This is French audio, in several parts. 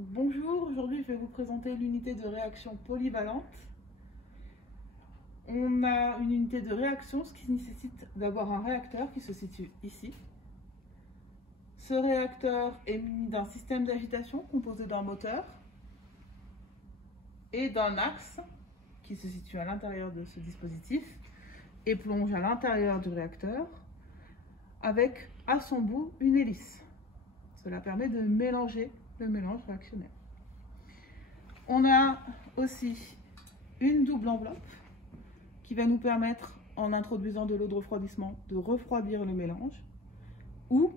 Bonjour, aujourd'hui je vais vous présenter l'unité de réaction polyvalente. On a une unité de réaction, ce qui nécessite d'avoir un réacteur qui se situe ici. Ce réacteur est muni d'un système d'agitation composé d'un moteur et d'un axe qui se situe à l'intérieur de ce dispositif et plonge à l'intérieur du réacteur avec à son bout une hélice. Cela permet de mélanger le mélange réactionnel. On a aussi une double enveloppe qui va nous permettre, en introduisant de l'eau de refroidissement, de refroidir le mélange ou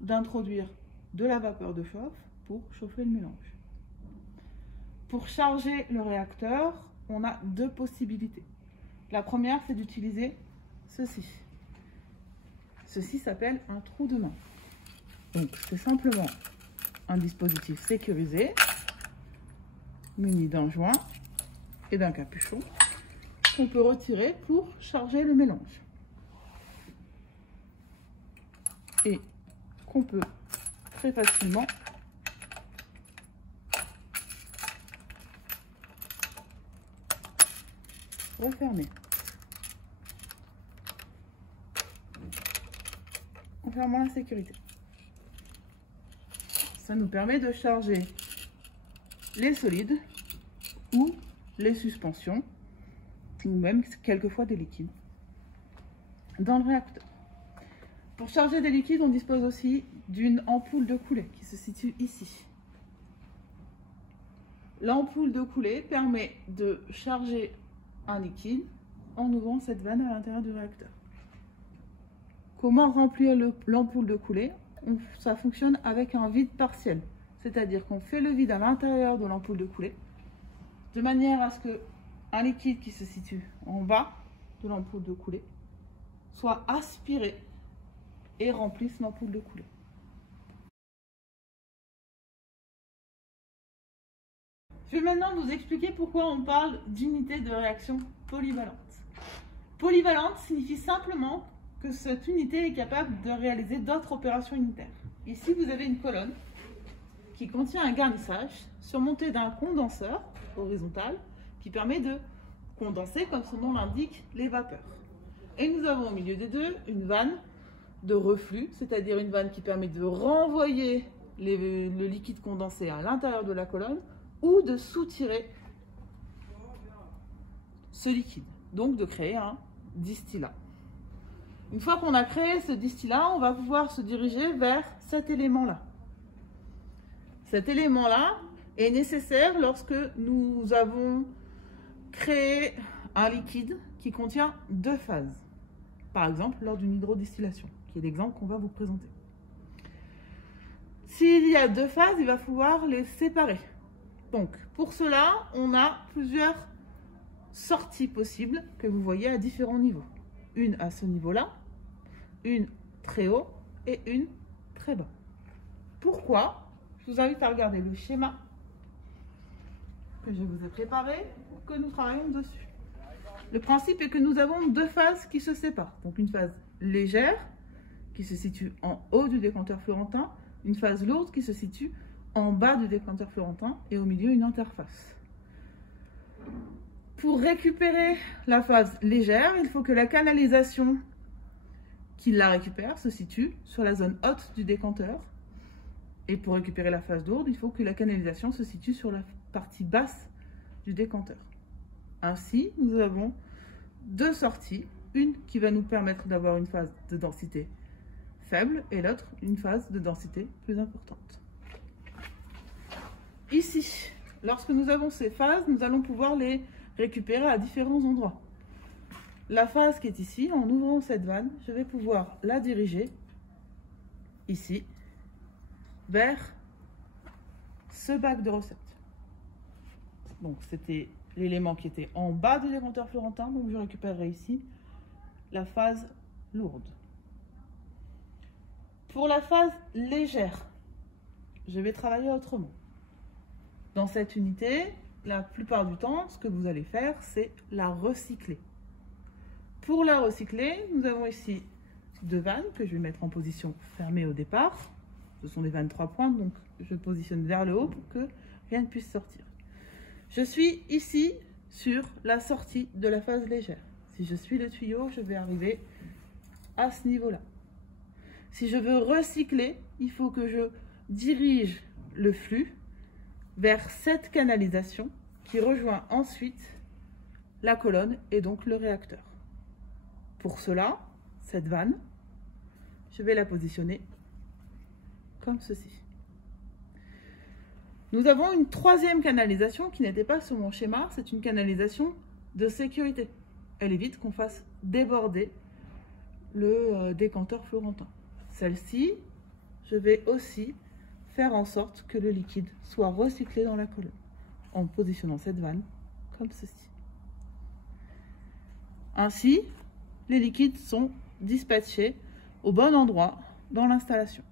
d'introduire de la vapeur de chauffe pour chauffer le mélange. Pour charger le réacteur, on a deux possibilités. La première, c'est d'utiliser ceci. Ceci s'appelle un trou de main. Donc, c'est simplement un dispositif sécurisé, muni d'un joint et d'un capuchon, qu'on peut retirer pour charger le mélange. Et qu'on peut très facilement refermer. En fermant la sécurité. Ça nous permet de charger les solides ou les suspensions, ou même quelquefois des liquides, dans le réacteur. Pour charger des liquides, on dispose aussi d'une ampoule de coulée qui se situe ici. L'ampoule de coulée permet de charger un liquide en ouvrant cette vanne à l'intérieur du réacteur. Comment remplir l'ampoule de coulée? Ça fonctionne avec un vide partiel, c'est-à-dire qu'on fait le vide à l'intérieur de l'ampoule de coulée, de manière à ce qu'un liquide qui se situe en bas de l'ampoule de coulée soit aspiré et remplisse l'ampoule de coulée. Je vais maintenant vous expliquer pourquoi on parle d'unité de réaction polyvalente. Polyvalente signifie simplement que cette unité est capable de réaliser d'autres opérations unitaires. Ici, vous avez une colonne qui contient un garnissage surmonté d'un condenseur horizontal qui permet de condenser, comme son nom l'indique, les vapeurs. Et nous avons au milieu des deux une vanne de reflux, c'est-à-dire une vanne qui permet de renvoyer le liquide condensé à l'intérieur de la colonne ou de soutirer ce liquide, donc de créer un distillat. Une fois qu'on a créé ce distillat, on va pouvoir se diriger vers cet élément-là. Cet élément-là est nécessaire lorsque nous avons créé un liquide qui contient deux phases. Par exemple, lors d'une hydrodistillation, qui est l'exemple qu'on va vous présenter. S'il y a deux phases, il va falloir les séparer. Donc, pour cela, on a plusieurs sorties possibles que vous voyez à différents niveaux. Une à ce niveau-là, une très haut et une très bas. Pourquoi? Je vous invite à regarder le schéma que je vous ai préparé pour que nous travaillions dessus. Le principe est que nous avons deux phases qui se séparent. Donc une phase légère qui se situe en haut du décanteur florentin, une phase lourde qui se situe en bas du décanteur florentin et au milieu une interface. Pour récupérer la phase légère, il faut que la canalisation qui la récupère se situe sur la zone haute du décanteur. Et pour récupérer la phase lourde, il faut que la canalisation se situe sur la partie basse du décanteur. Ainsi, nous avons deux sorties, une qui va nous permettre d'avoir une phase de densité faible et l'autre une phase de densité plus importante. Ici, lorsque nous avons ces phases, nous allons pouvoir les récupérer à différents endroits. La phase qui est ici, en ouvrant cette vanne, je vais pouvoir la diriger ici vers ce bac de recette. Donc c'était l'élément qui était en bas du décanteur florentin, donc je récupérerai ici la phase lourde. Pour la phase légère, je vais travailler autrement. Dans cette unité, la plupart du temps, ce que vous allez faire, c'est la recycler. Pour la recycler, nous avons ici deux vannes que je vais mettre en position fermée au départ. Ce sont les 23 pointes, donc je positionne vers le haut pour que rien ne puisse sortir. Je suis ici sur la sortie de la phase légère. Si je suis le tuyau, je vais arriver à ce niveau-là. Si je veux recycler, il faut que je dirige le flux vers cette canalisation qui rejoint ensuite la colonne et donc le réacteur. Pour cela, cette vanne, je vais la positionner comme ceci. Nous avons une troisième canalisation qui n'était pas sur mon schéma, c'est une canalisation de sécurité. Elle évite qu'on fasse déborder le décanteur florentin. Celle-ci, je vais aussi faire en sorte que le liquide soit recyclé dans la colonne en positionnant cette vanne comme ceci. Ainsi, les liquides sont dispatchés au bon endroit dans l'installation.